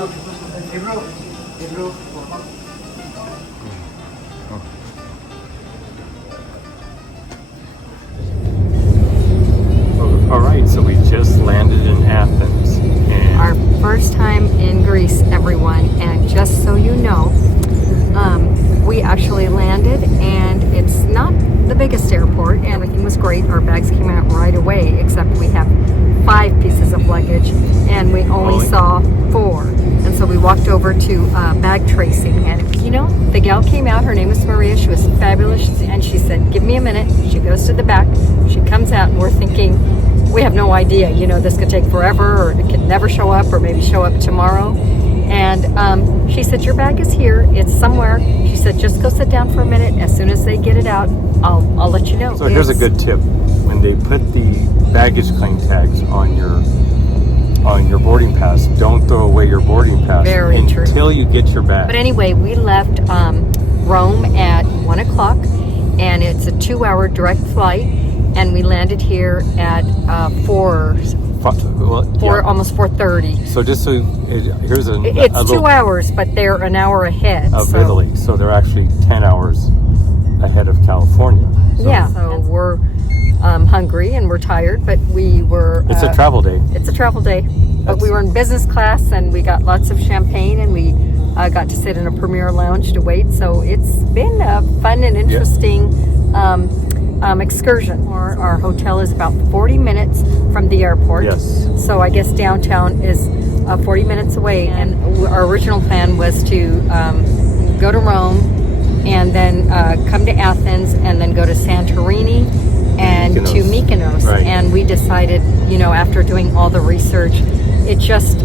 All right, so we just landed in Athens. And Our first time in Greece, everyone, and just so you know, we actually landed, and it's not the biggest airport, and everything was great. Our bags came out right away, except we have 5 pieces of luggage, and we only saw 4. And so we walked over to bag tracing, and you know, the gal came out. Her name was Maria. She was fabulous, and she said, "Give me a minute." She goes to the back. She comes out, and we're thinking, we have no idea. You know, this could take forever, or it could never show up, or maybe show up tomorrow. And she said, "Your bag is here. It's somewhere." She said, "Just go sit down for a minute. As soon as they get it out, I'll let you know." so here's a good tip: when they put the baggage claim tags on your boarding pass, don't throw away your boarding pass until you get your bag. But anyway, we left Rome at 1 o'clock, and it's a 2-hour direct flight, and we landed here at 4. Almost 4:30. So just so here's it's 2 hours, but they're an hour ahead of Italy, so they're actually 10 hours ahead of California. So we're hungry and we're tired, but we were. It's a travel day. It's a travel day, but we were in business class, and we got lots of champagne, and we got to sit in a premier lounge to wait. So it's been a fun and interesting. Excursion. Our hotel is about 40 minutes from the airport. Yes. So I guess downtown is 40 minutes away. And our original plan was to go to Rome, and then come to Athens, and then go to Santorini and to Mykonos. Right. And we decided, you know, after doing all the research, it just,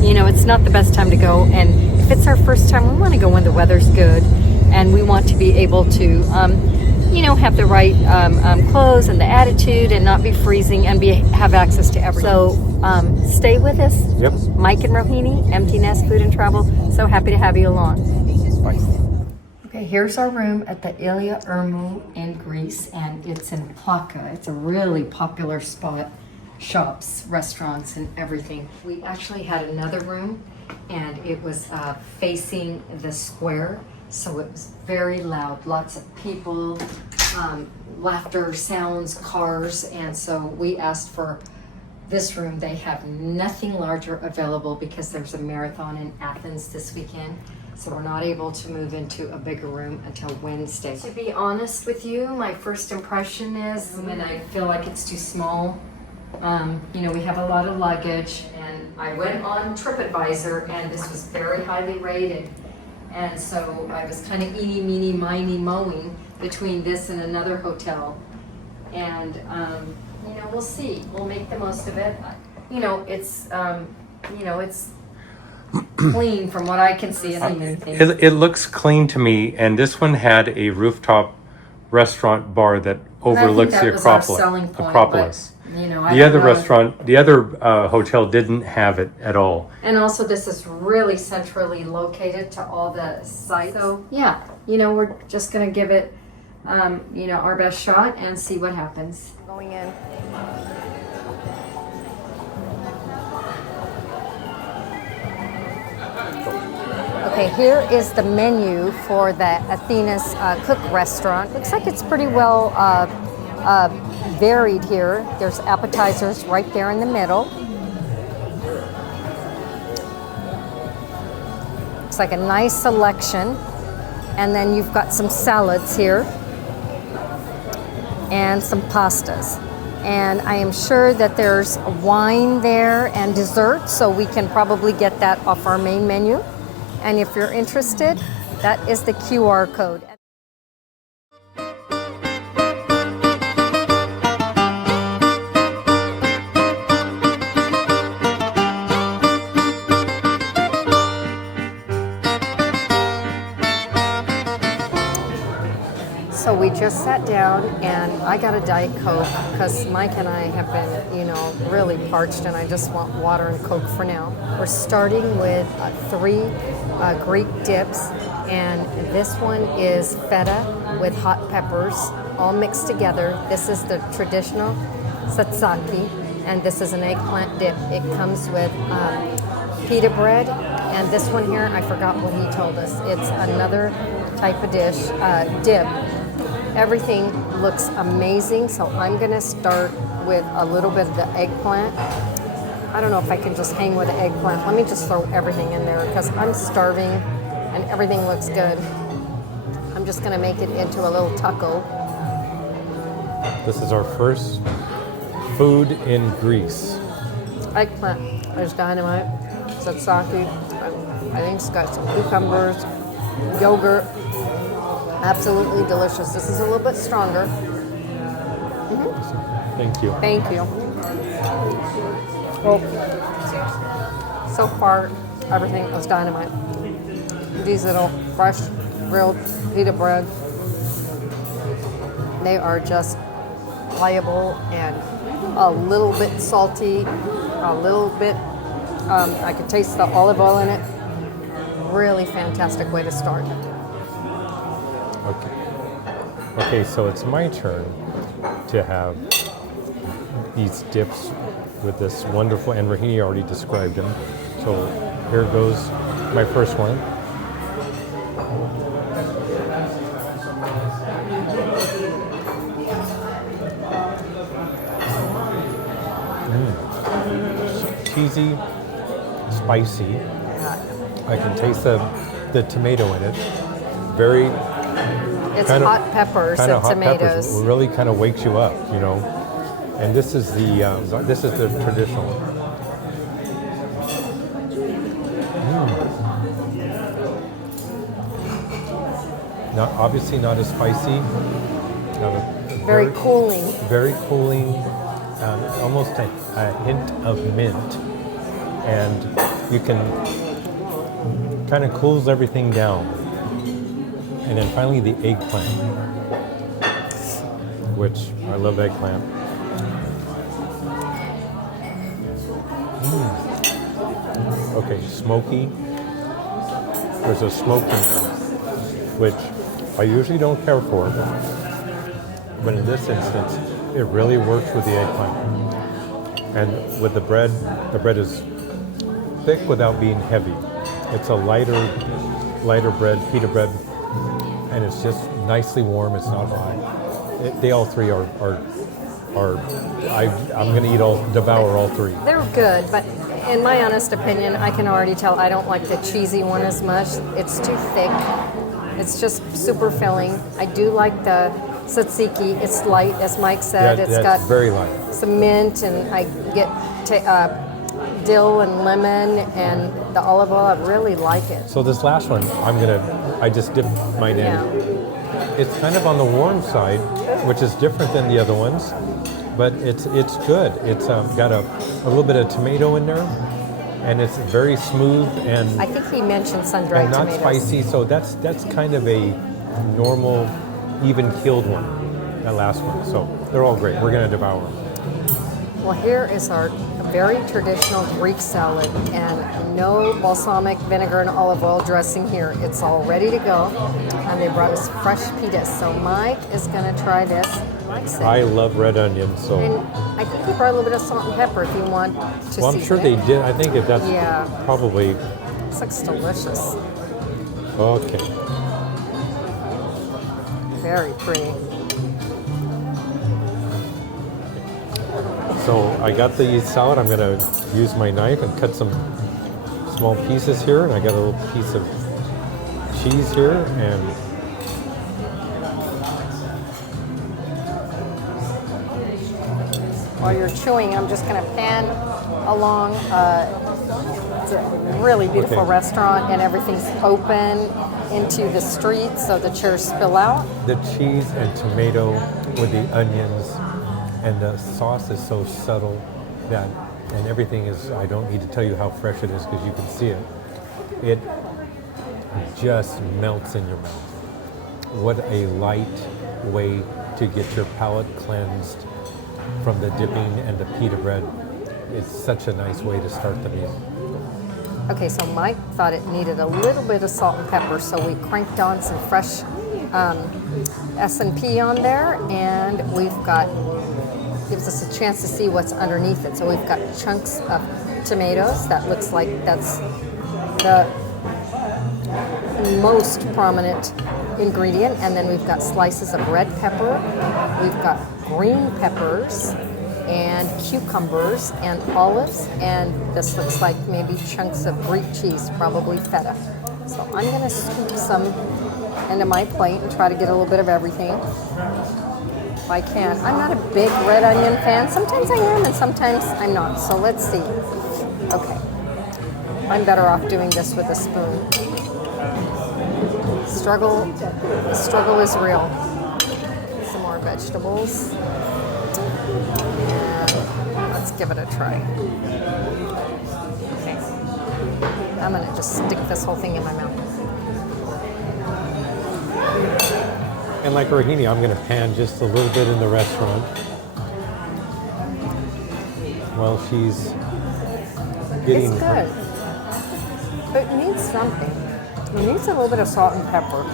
you know, it's not the best time to go. And if it's our first time, we want to go when the weather's good, and we want to be able to you know, have the right clothes and the attitude, and not be freezing, and have access to everything. So stay with us. Yep. Mike and Rohini, Empty Nest Food and Travel. So happy to have you along. Bye. Okay, here's our room at the Ilia Ermou in Greece, and it's in Plaka. It's a really popular spot. Shops, restaurants, and everything. We actually had another room, and it was facing the square. So it was very loud, lots of people, laughter, sounds, cars, and so we asked for this room. They have nothing larger available because there's a marathon in Athens this weekend, so we're not able to move into a bigger room until Wednesday. To be honest with you, my first impression is, and I feel like it's too small. You know, we have a lot of luggage, and I went on TripAdvisor, and this was very highly rated. And so I was kind of eeny, meeny, miny, mowing between this and another hotel. And, you know, we'll see. We'll make the most of it. You know, it's clean from what I can see. It looks clean to me, and this one had a rooftop restaurant bar that overlooks the Acropolis. You know, the other hotel didn't have it at all. And also, this is really centrally located to all the sites. So, yeah, you know, we're just going to give it, you know, our best shot and see what happens. Going in. Okay, here is the menu for the Athens Cook Restaurant. Looks like it's pretty well varied here. There's appetizers right there in the middle. Looks like a nice selection. And then you've got some salads here and some pastas. And I am sure that there's wine there and dessert, so we can probably get that off our main menu. And if you're interested, that is the QR code. So we just sat down, and I got a Diet Coke because Mike and I have been, you know, really parched, and I just want water and Coke for now. We're starting with 3 Greek dips, and this one is feta with hot peppers all mixed together. This is the traditional tzatziki, and this is an eggplant dip. It comes with pita bread And this one here, I forgot what he told us. It's another type of dish, dip. Everything looks amazing, so I'm gonna start with a little bit of the eggplant. I don't know if I can just hang with the eggplant. Let me just throw everything in there because I'm starving and everything looks good. I'm just gonna make it into a little taco. This is our first food in Greece. Eggplant is dynamite. Tzatziki. I think it's got some cucumbers, yogurt. Absolutely delicious. This is a little bit stronger. Thank you. Thank you. Well, so far, everything was dynamite. These little fresh grilled pita bread, they are just pliable and a little bit salty, a little bit, I could taste the olive oil in it. Really fantastic way to start. Okay, so it's my turn to have these dips with this wonderful, and Rahini already described them. So here goes my first one. Cheesy, spicy. I can taste the tomato in it. Very It's hot peppers and hot tomatoes. Peppers. It really kind of wakes you up, you know. And this is the traditional. Obviously not as spicy. Very cooling. Very cooling. Almost a hint of mint, and you can kind of cools everything down. And then finally the eggplant, which I love eggplant. Okay, smoky. There's a smoke in there, which I usually don't care for, but in this instance, it really works with the eggplant. And with the bread is thick without being heavy. It's a lighter bread, pita bread, and it's just nicely warm. It's not hot. They all three are I'm going to devour all three. They're good, but in my honest opinion, I can already tell I don't like the cheesy one as much. It's too thick. It's just super filling. I do like the tzatziki. It's light, as Mike said. It's got very light. Some mint, and I get dill and lemon and the olive oil. I really like it. So this last one, I just dipped mine in. Yeah. It's kind of on the warm side, which is different than the other ones, but it's good. It's got a little bit of tomato in there, and it's very smooth and I think he mentioned sun-dried not tomatoes. spicy. So that's kind of a normal, even-keeled one. That last one. So they're all great. We're going to devour them. Well, here is our very traditional Greek salad, and no balsamic vinegar and olive oil dressing here. It's all ready to go, and they brought us fresh pitas. So Mike is going to try this. I love red onions, so. And I think he brought a little bit of salt and pepper if you want to see. Well, I'm sure they did. I think that's probably. This looks delicious. Okay. Very pretty. So I got the salad. I'm going to use my knife and cut some small pieces here. And I got a little piece of cheese here. And while you're chewing, I'm just going to pan along. It's a really beautiful restaurant, and everything's open into the street, so the chairs spill out. The cheese and tomato with the onions. And the sauce is so subtle and everything is, I don't need to tell you how fresh it is because you can see it. It just melts in your mouth. What a light way to get your palate cleansed from the dipping and the pita bread. It's such a nice way to start the meal. Okay, so Mike thought it needed a little bit of salt and pepper, so we cranked on some fresh S&P on there, and we've got, gives us a chance to see what's underneath it. So we've got chunks of tomatoes. That looks like that's the most prominent ingredient, and then we've got slices of red pepper, we've got green peppers and cucumbers and olives, and this looks like maybe chunks of Greek cheese, probably feta. So I'm going to scoop some into my plate and try to get a little bit of everything if I can. I'm not a big red onion fan. Sometimes I am and sometimes I'm not. So let's see. Okay. I'm better off doing this with a spoon. The struggle is real. Some more vegetables. And let's give it a try. Okay. I'm gonna just stick this whole thing in my mouth. And like Rohini, I'm gonna pan just a little bit in the restaurant while she's getting It's good. But it needs something. It needs a little bit of salt and pepper.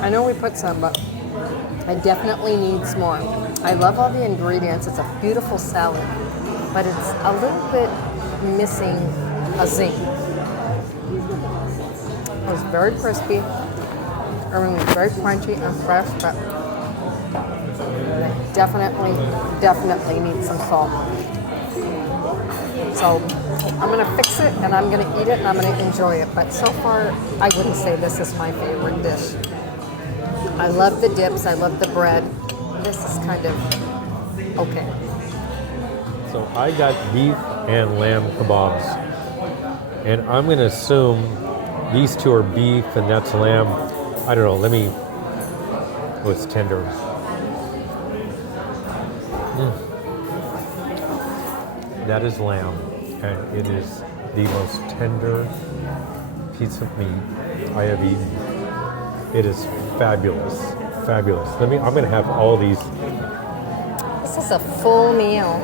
I know we put some, but it definitely needs more. I love all the ingredients. It's a beautiful salad, but it's a little bit missing a zing. It was very crispy. Everything was very crunchy and fresh, but it definitely needs some salt. So I'm gonna fix it and I'm gonna eat it and I'm gonna enjoy it. But so far, I wouldn't say this is my favorite dish. I love the dips, I love the bread. This is kind of okay. So I got beef and lamb kebabs. And I'm gonna assume these two are beef and that's lamb. I don't know, oh, it's tender. That is lamb, and it is the most tender piece of meat I have eaten. It is fabulous, fabulous. I'm gonna have all these. This is a full meal.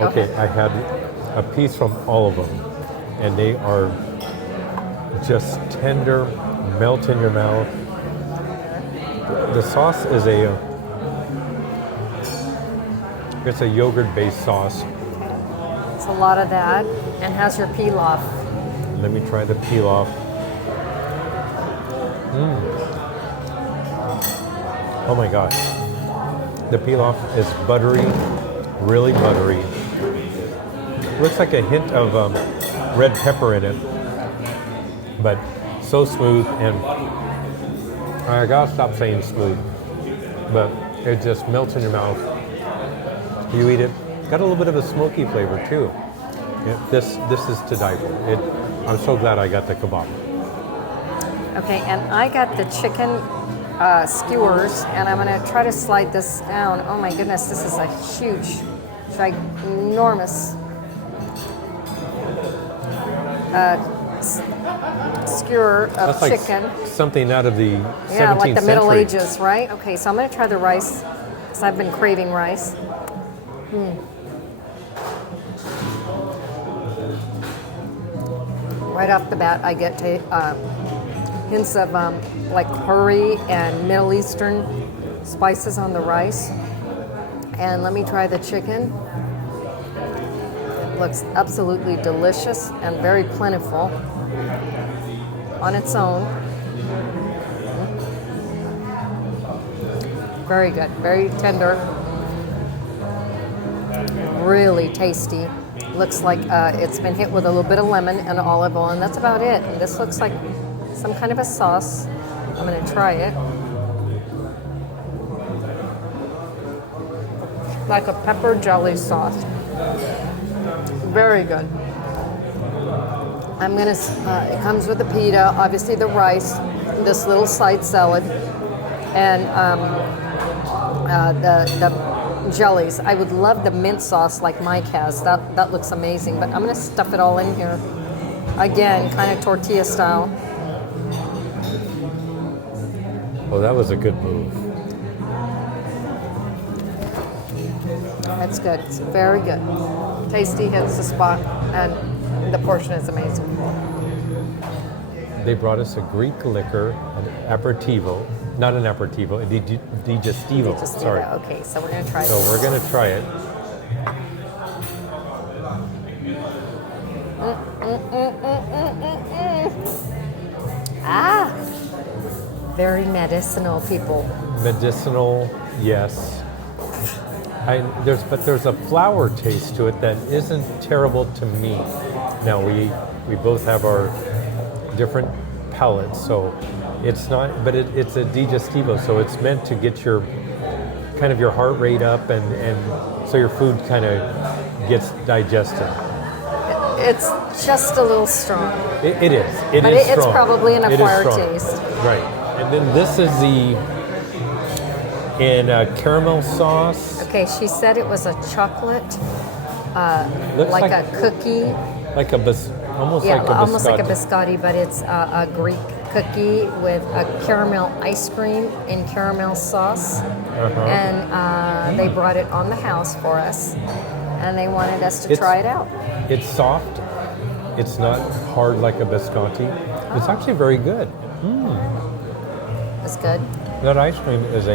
Okay, I had a piece from all of them, and they are just tender, melt in your mouth. The sauce is it's a yogurt-based sauce. It's a lot of that, and has your pilaf. Let me try the pilaf. Oh my gosh. The pilaf is buttery, really buttery. Looks like a hint of red pepper in it, but so smooth, and I gotta stop saying smooth, but it just melts in your mouth. You eat it, got a little bit of a smoky flavor too. This is to die for. I'm so glad I got the kebab. Okay, and I got the chicken skewers, and I'm gonna try to slide this down. Oh my goodness, this is a huge, ginormous skewer of That's like chicken. Something out of the 17th Yeah, like the Middle century. Ages, right? Okay, so I'm gonna try the rice, because I've been craving rice. Right off the bat, I get hints of like curry and Middle Eastern spices on the rice. And let me try the chicken. It looks absolutely delicious and very plentiful on its own. Very good, very tender, really tasty. Looks like it's been hit with a little bit of lemon and olive oil, and that's about it. And this looks like some kind of a sauce. I'm gonna try it. Like a pepper jelly sauce. Very good. I'm gonna, it comes with the pita, obviously the rice, this little side salad, and the jellies. I would love the mint sauce like Mike has. That looks amazing, but I'm gonna stuff it all in here. Again, kind of tortilla style. Oh, that was a good move. That's good. It's very good. Tasty, hits the spot, and the portion is amazing. They brought us a Greek liquor, an aperitivo. Not an aperitivo, a digestivo. Sorry. Okay, so we're gonna try So this. we're gonna try it. Ah, very medicinal, people. Medicinal, yes. There's a flour taste to it that isn't terrible to me. Now we both have our different palates, so it's not. But it's a digestivo, so it's meant to get your kind of your heart rate up, and so your food kind of gets digested. It's just a little strong. It is. But it's probably an acquired taste. Right. And then this is in caramel sauce. Okay, she said it was a chocolate, like a cookie. Like almost like a biscotti, but it's a Greek cookie with a caramel ice cream in caramel sauce. And they brought it on the house for us, and they wanted us to try it out. It's soft. It's not hard like a biscotti. It's actually very good. It's good. That ice cream is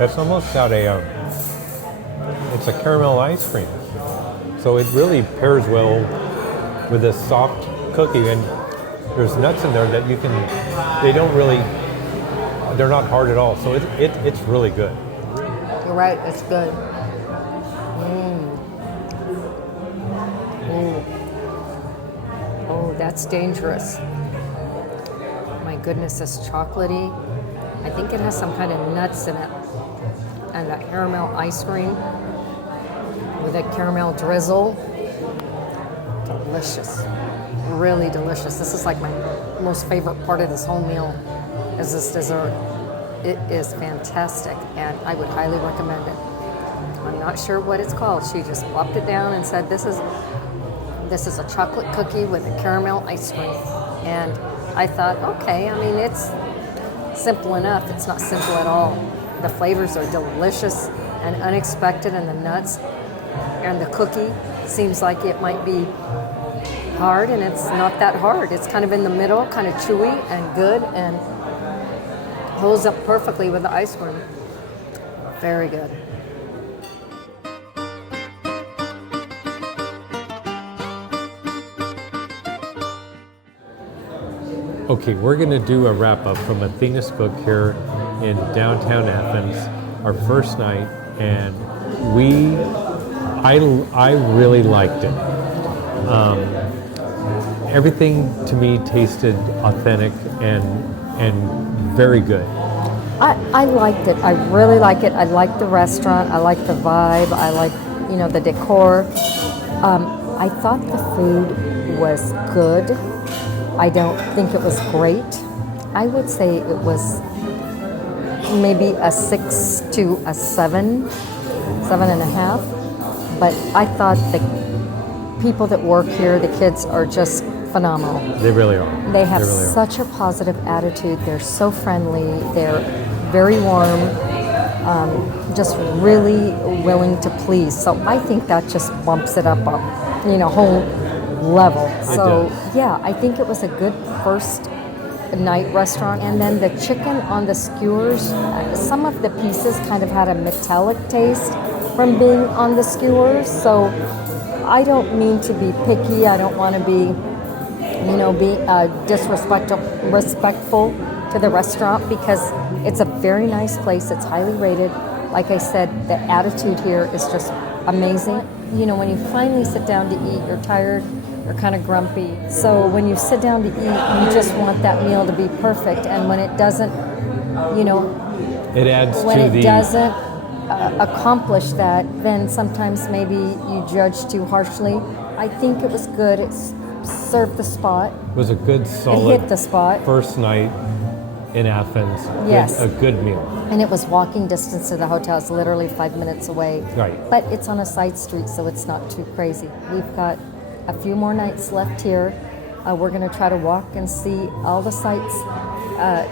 it's almost got it's a caramel ice cream. So it really pairs well with a soft cookie, and there's nuts in there that they're not hard at all. So it's really good. You're right, it's good. Oh, that's dangerous. My goodness, it's chocolatey. I think it has some kind of nuts in it. And that caramel ice cream with a caramel drizzle. Delicious. Really delicious. This is like my most favorite part of this whole meal is this dessert. It is fantastic, and I would highly recommend it. I'm not sure what it's called. She just plopped it down and said, this is a chocolate cookie with a caramel ice cream. And I thought, okay, I mean, it's simple enough. It's not simple at all. The flavors are delicious and unexpected, and the nuts and the cookie seems like it might be hard, and it's not that hard. It's kind of in the middle, kind of chewy and good, and holds up perfectly with the ice cream. Very good. Okay, we're going to do a wrap-up from Athena's Cook here in downtown Athens, our first night, and I really liked it. Everything to me tasted authentic and very good. I liked it. I really like it. I like the restaurant. I like the vibe. I like, the decor. I thought the food was good. I don't think it was great. I would say it was maybe a 6 to a 7, 7.5. But I thought the people that work here, the kids, are just phenomenal. They really are. They have such a positive attitude. They're so friendly. They're very warm, just really willing to please. So I think that just bumps it up a whole level. So yeah, I think it was a good first night restaurant. And then the chicken on the skewers, some of the pieces kind of had a metallic taste from being on the skewers. So I don't mean to be picky. I don't want to be disrespectful to the restaurant, because it's a very nice place. It's highly rated. Like I said, the attitude here is just amazing. When you finally sit down to eat, you're tired, you're kind of grumpy. So when you sit down to eat, you just want that meal to be perfect. And when it doesn't, it adds when to it the doesn't accomplish that, then sometimes maybe you judge too harshly. I think it was good. It served the spot. It was a good, solid It hit the spot. first night in Athens. Yes. A good meal. And it was walking distance to the hotel. It's literally 5 minutes away. Right. But it's on a side street, so it's not too crazy. We've got a few more nights left here. We're going to try to walk and see all the sights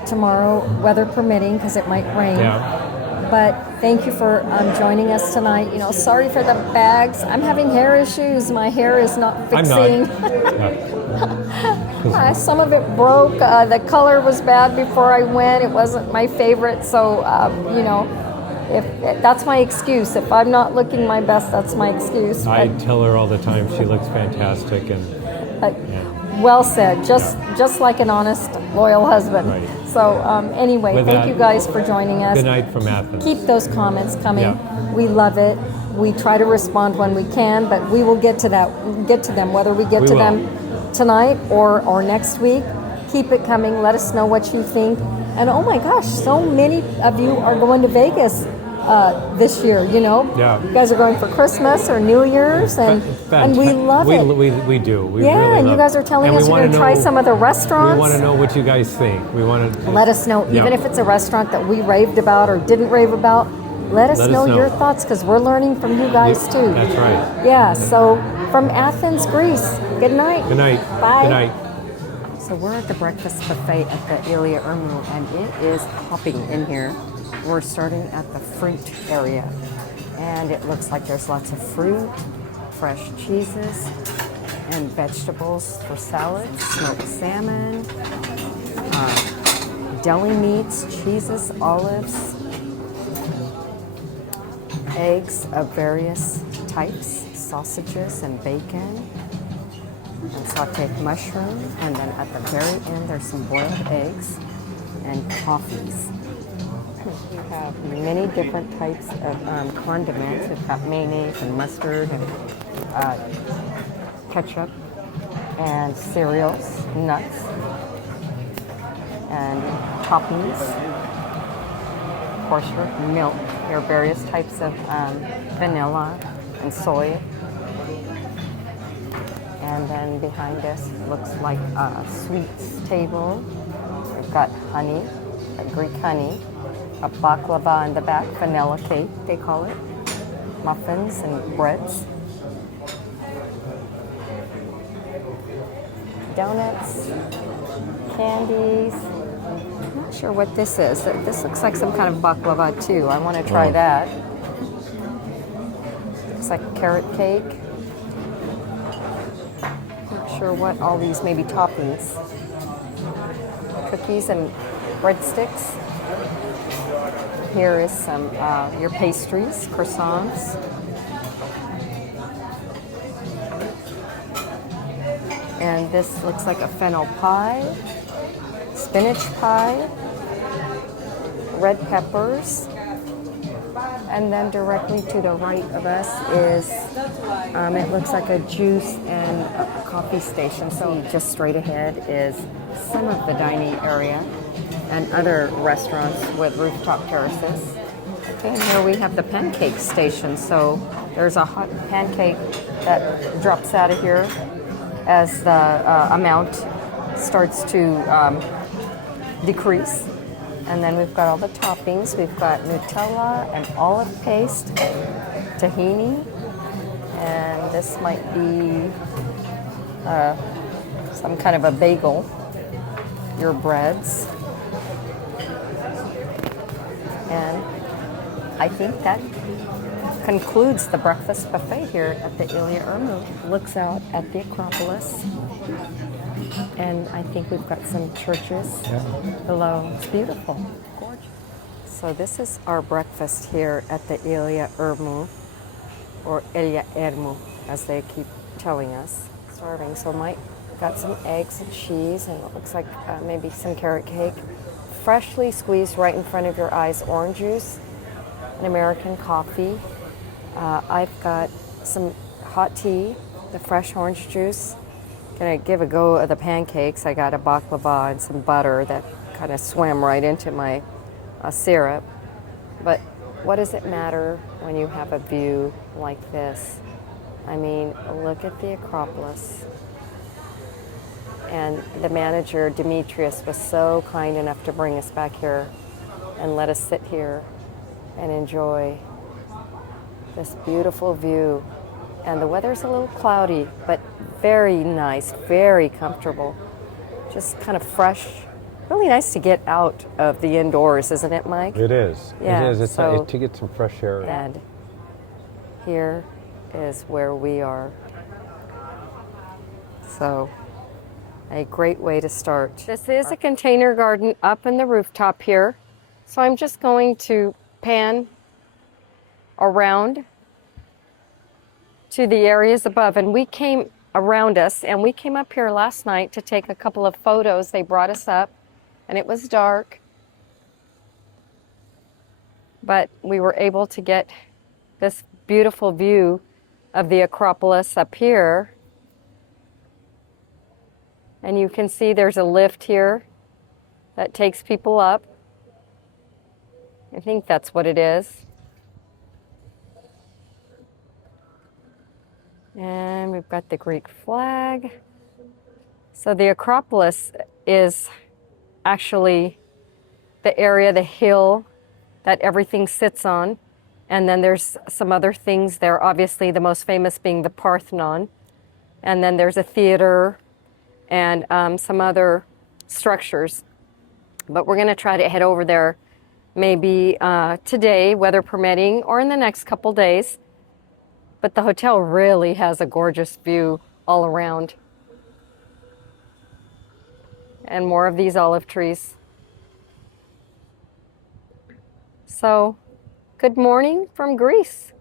tomorrow, weather permitting, because it might rain. Yeah. But thank you for joining us tonight. Sorry for the bags. I'm having hair issues. My hair is not fixing. Some of it broke. The color was bad before I went. It wasn't my favorite. So, That's my excuse. If I'm not looking my best, that's my excuse. I tell her all the time she looks fantastic, and well said. Just like an honest, loyal husband. Right. So anyway, With thank that, you guys for joining us. good night from Athens. Keep those comments coming. Yeah. We love it. We try to respond when we can, but we will get to them, whether we get We to will. them tonight or next week. Keep it coming. Let us know what you think. And oh my gosh, so many of you are going to Vegas this year. Yeah. You guys are going for Christmas or New Year's, and we love it. We do. We Yeah, really and you love guys it. are telling And us we you're going to wanna try know- some of the restaurants. We want to know what you guys think. We want to Let us know, even if it's a restaurant that we raved about or didn't rave about. Let us know your thoughts, because we're learning from you guys too. That's right. Yeah, so from Athens, Greece, good night. Good night. Bye. Good night. So we're at the breakfast buffet at the Ilia Irmu, and it is hopping in here. We're starting at the fruit area, and it looks like there's lots of fruit, fresh cheeses, and vegetables for salads, smoked salmon, deli meats, cheeses, olives, eggs of various types, sausages and bacon, and sauteed mushroom, and then at the very end there's some boiled eggs and coffees. We have many different types of condiments. We've got mayonnaise and mustard and ketchup and cereals, nuts, and toppings. Of course, your milk. There are various types of vanilla and soy. And then behind us looks like a sweets table. We've got honey, a Greek honey, a baklava in the back, vanilla cake, they call it, muffins and breads, donuts, candies. I'm not sure what this is. This looks like some kind of baklava too. I want to try that. Looks like carrot cake. Not sure what all these may be toppings. Cookies and breadsticks. Here is some your pastries, croissants. And this looks like a fennel pie, spinach pie, red peppers, and then directly to the right of us is, it looks like a juice and a coffee station. So just straight ahead is some of the dining area and other restaurants with rooftop terraces. Okay, and here we have the pancake station. So there's a hot pancake that drops out of here as the amount starts to decrease. And then we've got all the toppings. We've got Nutella and olive paste, tahini, and this might be some kind of a bagel, your breads. And I think that concludes the breakfast buffet here at the Ilia Irmu. Looks out at the Acropolis. And I think we've got some churches below. It's beautiful. Gorgeous. So this is our breakfast here at the Ilia Irmu, or Ilia Irmu, as they keep telling us. Starving. So Mike got some eggs and cheese, and it looks like maybe some carrot cake. Freshly squeezed right in front of your eyes, orange juice, an American coffee. I've got some hot tea, the fresh orange juice. Gonna give a go of the pancakes. I got a baklava and some butter that kind of swam right into my syrup. But what does it matter when you have a view like this? I mean, look at the Acropolis. And the manager, Demetrius, was so kind enough to bring us back here and let us sit here and enjoy this beautiful view. And the weather's a little cloudy, but very nice, very comfortable. Just kind of fresh. Really nice to get out of the indoors, isn't it, Mike? It is. Yeah, It is. It's so- to get some fresh air. And here is where we are. So, a great way to start. This is a container garden up in the rooftop here. So I'm just going to pan around to the areas above. And we came around us, and we came up here last night to take a couple of photos. They brought us up, and it was dark, but we were able to get this beautiful view of the Acropolis up here. And you can see there's a lift here that takes people up. I think that's what it is. And we've got the Greek flag. So the Acropolis is actually the area, the hill that everything sits on. And then there's some other things there, obviously the most famous being the Parthenon. And then there's a theater and some other structures. But we're going to try to head over there maybe today, weather permitting, or in the next couple days. But the hotel really has a gorgeous view all around. And more of these olive trees. So, good morning from Greece.